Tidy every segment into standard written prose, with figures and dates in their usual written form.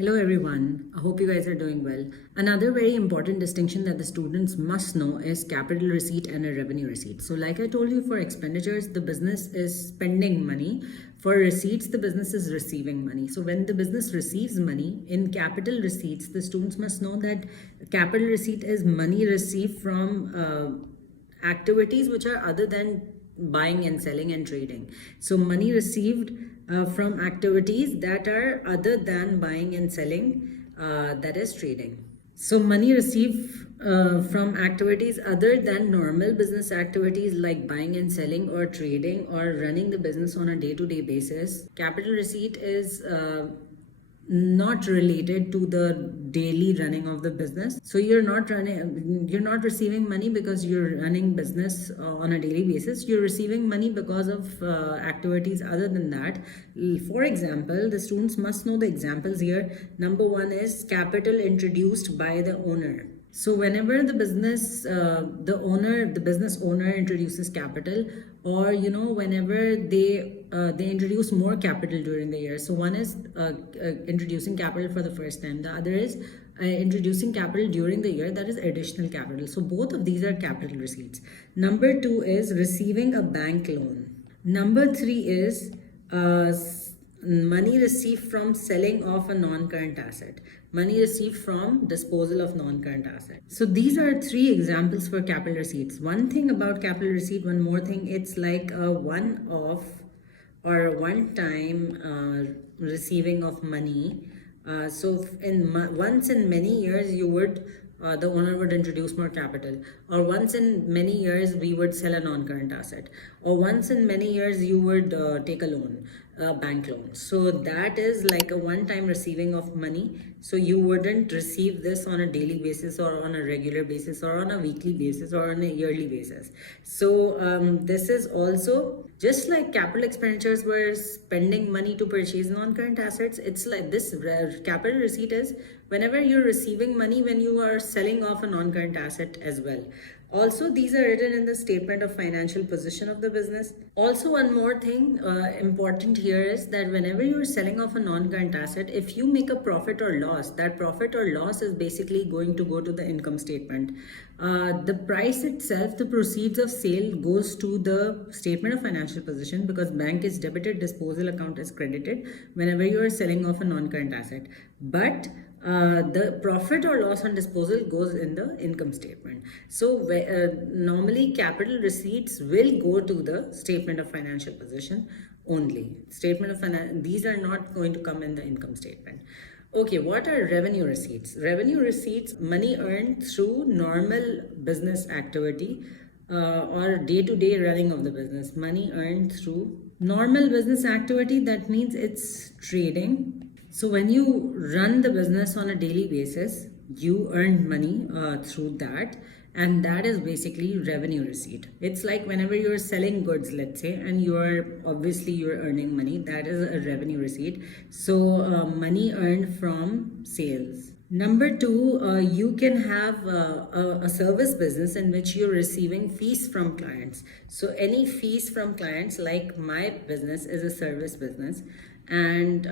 Hello everyone, I hope you guys are doing well. Another very important distinction that the students must know is capital receipt and a revenue receipt. So like I told you, for expenditures, the business is spending money. For receipts, the business is receiving money. So when the business receives money in capital receipts, the students must know that capital receipt is money received from activities which are other than buying and selling and trading. So money received from activities that are other than buying and selling, that is trading. So money received from activities other than normal business activities like buying and selling or trading or running the business on a day-to-day basis. Capital receipt is not related to the daily running of the business. So you're not receiving money because you're running business on a daily basis. You're receiving money because of activities other than that. For example, the students must know the examples here. Number one is capital introduced by the owner. So whenever the business owner introduces capital, or whenever they introduce more capital during the year. So one is introducing capital for the first time. The other is introducing capital during the year, that is additional capital. So both of these are capital receipts. Number two is receiving a bank loan. Number three is money received from selling off a non-current asset, money received from disposal of non-current asset. So these are three examples for capital receipts. One thing about capital receipt, one more thing, it's like a one-off or a one-time receiving of money. So once in many years you would the owner would introduce more capital, or once in many years we would sell a non-current asset, or once in many years you would take a loan, a bank loan. So that is like a one-time receiving of money. So you wouldn't receive this on a daily basis or on a regular basis or on a weekly basis or on a yearly basis. So this is also just like capital expenditures were spending money to purchase non-current assets. It's like this capital receipt is whenever you're receiving money when you are selling off a non-current asset as well. Also, these are written in the statement of financial position of the business. Also, one more thing important here is that whenever you're selling off a non-current asset, if you make a profit or loss, that profit or loss is basically going to go to the income statement. The price itself, the proceeds of sale, goes to the statement of financial position because bank is debited, disposal account is credited whenever you are selling off a non-current asset. But the profit or loss on disposal goes in the income statement. So normally capital receipts will go to the statement of financial position only. These are not going to come in the income statement. Okay, what are revenue receipts? Revenue receipts, money earned through normal business activity or day-to-day running of the business. Money earned through normal business activity, that means it's trading. So when you run the business on a daily basis, you earn money through that, and that is basically revenue receipt. It's like whenever you're selling goods, let's say, and you're earning money, that is a revenue receipt. So money earned from sales. Number two, you can have a service business in which you're receiving fees from clients. So any fees from clients, like my business is a service business, and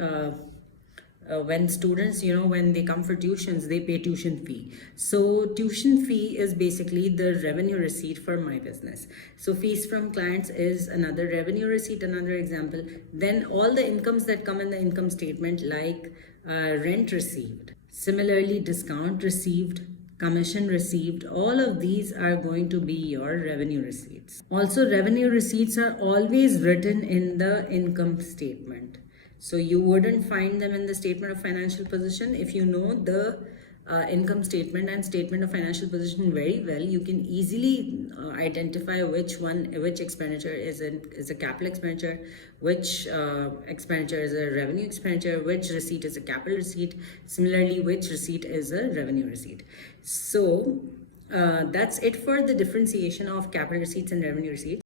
when students, when they come for tuitions, they pay tuition fee. So tuition fee is basically the revenue receipt for my business. So fees from clients is another revenue receipt, another example. Then all the incomes that come in the income statement, like rent received, similarly discount received, commission received, all of these are going to be your revenue receipts. Also, revenue receipts are always written in the income statement. So you wouldn't find them in the statement of financial position. If you know the income statement and statement of financial position very well, you can easily identify which expenditure is a capital expenditure, which expenditure is a revenue expenditure, which receipt is a capital receipt, similarly which receipt is a revenue receipt. So that's it for the differentiation of capital receipts and revenue receipts.